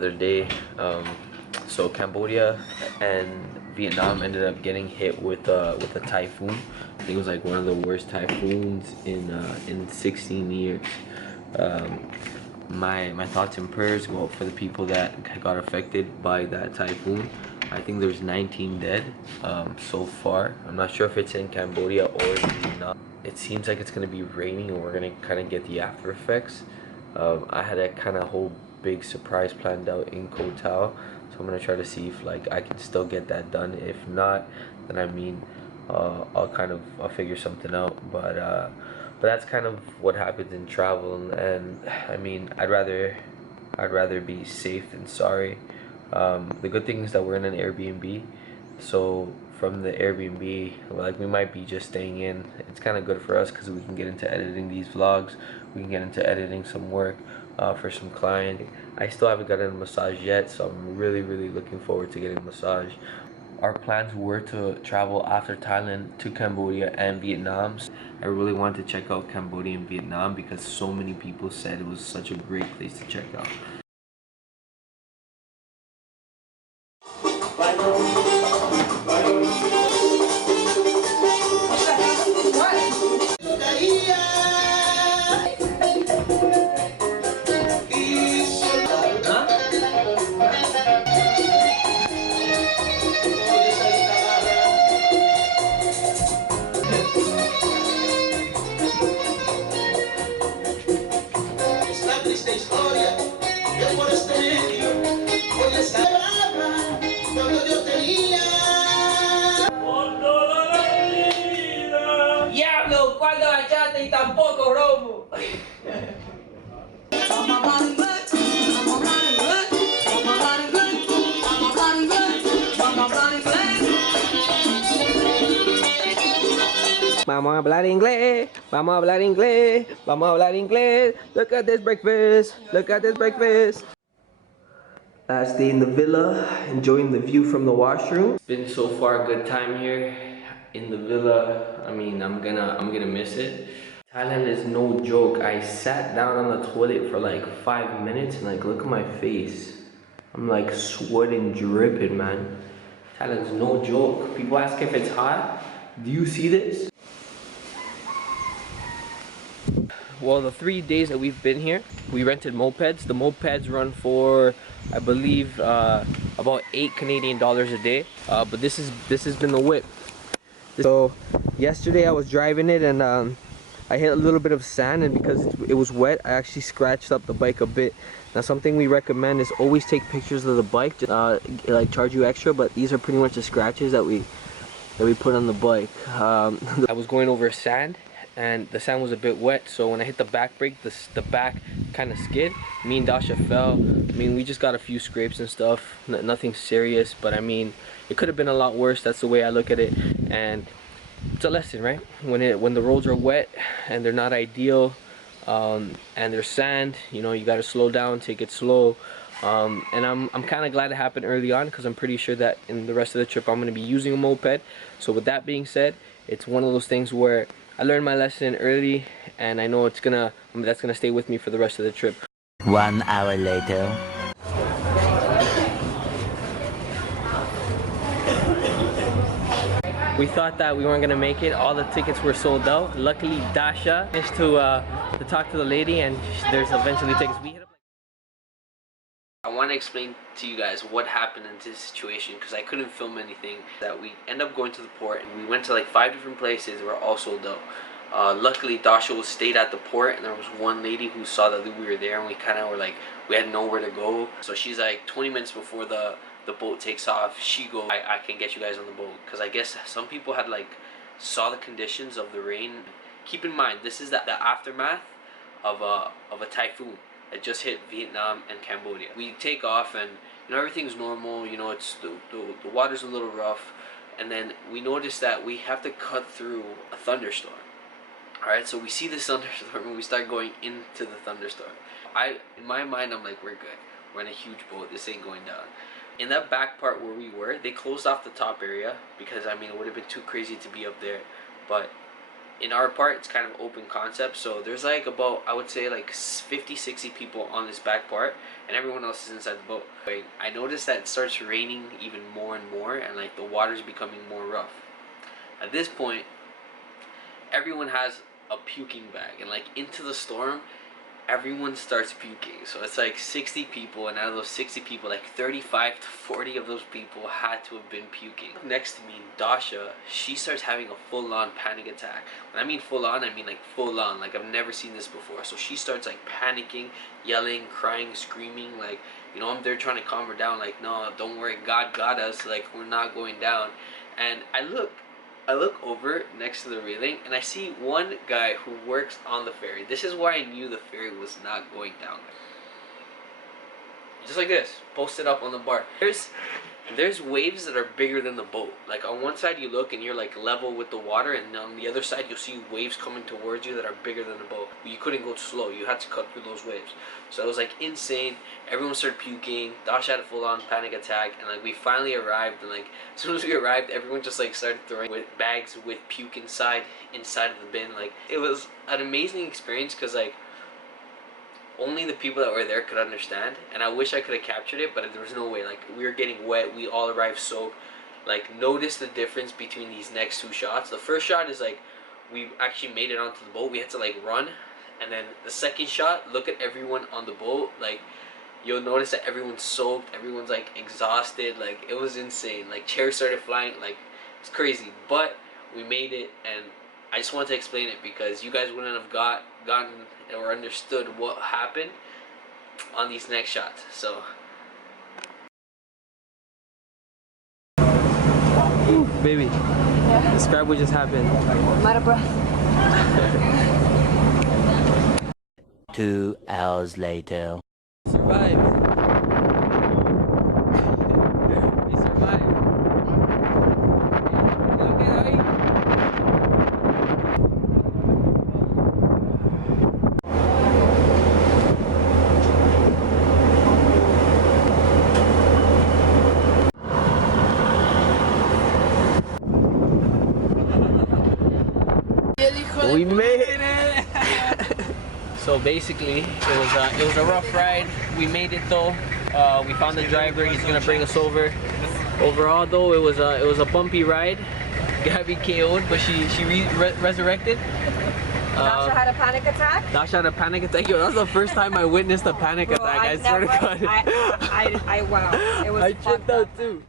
another day. So Cambodia and Vietnam ended up getting hit with a typhoon. I think it was like one of the worst typhoons in 16 years. My thoughts and prayers go out for the people that got affected by that typhoon. I think there's 19 dead so far. I'm not sure if it's in Cambodia or Vietnam. It seems like it's gonna be raining and we're gonna kind of get the after effects. I had a kind of whole big surprise planned out in Koh Tao, so I'm gonna try to see if like I can still get that done. If not, then I'll figure something out. But that's kind of what happens in travel, and I mean I'd rather be safe than sorry. The good thing is that we're in an Airbnb, so from the Airbnb, like we might be just staying in. It's kind of good for us because we can get into editing these vlogs. We can get into editing some work for some client. I still haven't gotten a massage yet, so I'm really looking forward to getting a massage. Our plans were to travel after Thailand to Cambodia and Vietnam. I really wanted to check out Cambodia and Vietnam because so many people said it was such a great place to check out. Diablo, cuando achate y tampoco robo. Vamos a hablar inglés, vamos a hablar inglés, vamos a hablar inglés. Look at this breakfast, look at this breakfast. Last day in the villa, enjoying the view from the washroom. It's been so far a good time here in the villa. I mean, I'm gonna miss it. Thailand is no joke. I sat down on the toilet for like 5 minutes and like look at my face. I'm like sweating, dripping, man. Thailand's no joke. People ask if it's hot. Do you see this? Well, the 3 days that we've been here, we rented mopeds. The mopeds run for, I believe, about $8 Canadian a day. But this has been the whip. So yesterday I was driving it and I hit a little bit of sand, and because it was wet, I actually scratched up the bike a bit. Now, something we recommend is always take pictures of the bike. Like charge you extra, but these are pretty much the scratches that we put on the bike. I was going over sand, and the sand was a bit wet, so when I hit the back brake, the back kind of skid. Me and Dasha fell. I mean, we just got a few scrapes and stuff, nothing serious, but I mean, it could have been a lot worse. That's the way I look at it, and it's a lesson, right? When the roads are wet and they're not ideal, and there's sand, you know, you got to slow down, take it slow. And I'm kind of glad it happened early on, because I'm pretty sure that in the rest of the trip I'm going to be using a moped. So with that being said, it's one of those things where I learned my lesson early, and I know that's gonna stay with me for the rest of the trip. 1 hour later. We thought that we weren't gonna make it. All the tickets were sold out. Luckily, Dasha managed to talk to the lady, and there's eventually tickets. I want to explain to you guys what happened in this situation, because I couldn't film anything. That we end up going to the port, and we went to like 5 different places. They were all sold out. Luckily, Dasha stayed at the port, and there was one lady who saw that we were there, and we kind of were like, we had nowhere to go. So she's like, 20 minutes before the boat takes off, she goes, I can get you guys on the boat, because I guess some people had like saw the conditions of the rain. Keep in mind, this is the aftermath of a typhoon that just hit Vietnam and Cambodia. We take off, and you know, everything's normal. You know, it's the water's a little rough, and then we notice that we have to cut through a thunderstorm. Alright, so we see this thunderstorm and we start going into the thunderstorm. In my mind, I'm like, we're good. We're in a huge boat. This ain't going down. In that back part where we were, they closed off the top area because, I mean, it would have been too crazy to be up there. But in our part, it's kind of open concept, so there's like about, I would say like 50-60 people on this back part, and everyone else is inside the boat. I noticed that it starts raining even more and more, and like the water's becoming more rough. At this point, everyone has a puking bag, and like into the storm, everyone starts puking. So it's like 60 people, and out of those 60 people, like 35 to 40 of those people had to have been puking. Next to me, Dasha, she starts having a full-on panic attack. When I mean full-on, I mean like full-on, like I've never seen this before. So she starts like panicking, yelling, crying, screaming, like, you know, I'm there trying to calm her down, like, no, don't worry, God got us, like, we're not going down. And I look over next to the railing, and I see one guy who works on the ferry. This is why I knew the ferry was not going down. Just like this, posted up on the bar. There's waves that are bigger than the boat. Like on one side you look and you're like level with the water, and on the other side you'll see waves coming towards you that are bigger than the boat. You couldn't go slow, you had to cut through those waves. So it was like insane. Everyone started puking. Dash had a full-on panic attack, and like we finally arrived, and like as soon as we arrived, everyone just like started throwing with bags with puke inside of the bin. Like it was an amazing experience, because like only the people that were there could understand, and I wish I could have captured it, but there was no way. Like we were getting wet, we all arrived soaked. Like notice the difference between these next two shots. The first shot is like we actually made it onto the boat, we had to like run, and then the second shot, look at everyone on the boat. Like you'll notice that everyone's soaked, everyone's like exhausted. Like it was insane. Like chairs started flying, like it's crazy, but we made it. And I just wanted to explain it because you guys wouldn't have gotten or understood what happened on these next shots. So ooh, baby, yeah. Describe what just happened. I'm out of breath. 2 hours later. Survived. We survived. You okay, David? We made it. So basically, it was a rough ride. We made it though. We found the driver. He's gonna bring us over. Overall, though, it was a bumpy ride. Gabby KO'd, but she resurrected. Dasha had a panic attack. Dasha had a panic attack. Yo, that's the first time I witnessed a panic attack. I swear to God. Wow. It was. I tripped out too.